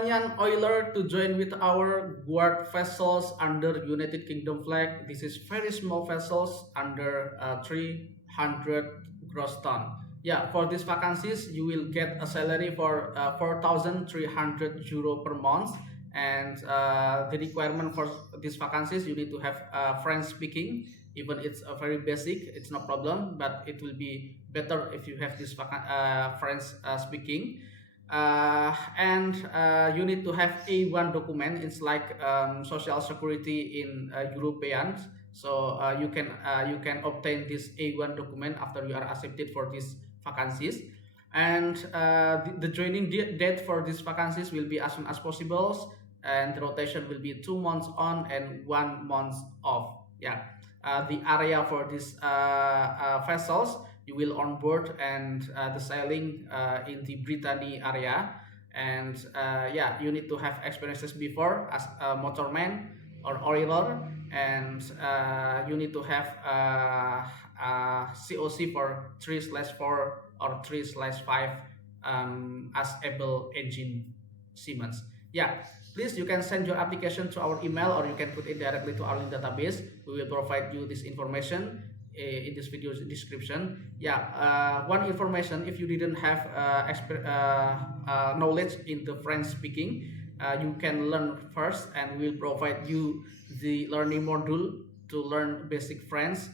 Romanian oiler to join with our guard vessels under United Kingdom flag. This is very small vessels under 300 gross ton. Yeah, for these vacancies, you will get a salary for 4,300 euro per month. And the requirement for these vacancies, you need to have French speaking. Even it's a very basic, it's no problem, but it will be better if you have this French speaking. And you need to have A1 document. It's like social security in European. So you can obtain this A1 document after you are accepted for these vacancies. And the joining date for these vacancies will be as soon as possible, and the rotation will be 2 months on and 1 month off. Yeah, the area for these vessels, you will on board and the sailing in the Brittany area. And yeah, you need to have experiences before as a motorman or oiler. And you need to have COC for 3/4 or 3/5 as able engine seamen. Yeah, please, you can send your application to our email, or you can put it directly to our database. We will provide you this information in this video description. Yeah, one information, if you didn't have knowledge in the French speaking, you can learn first, and we'll provide you the learning module to learn basic French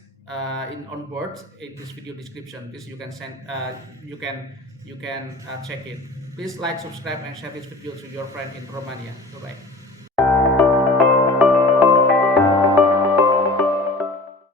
in on board in this video description. Please, you can check it. Please like, subscribe, and share this video to your friend in Romania. Bye bye.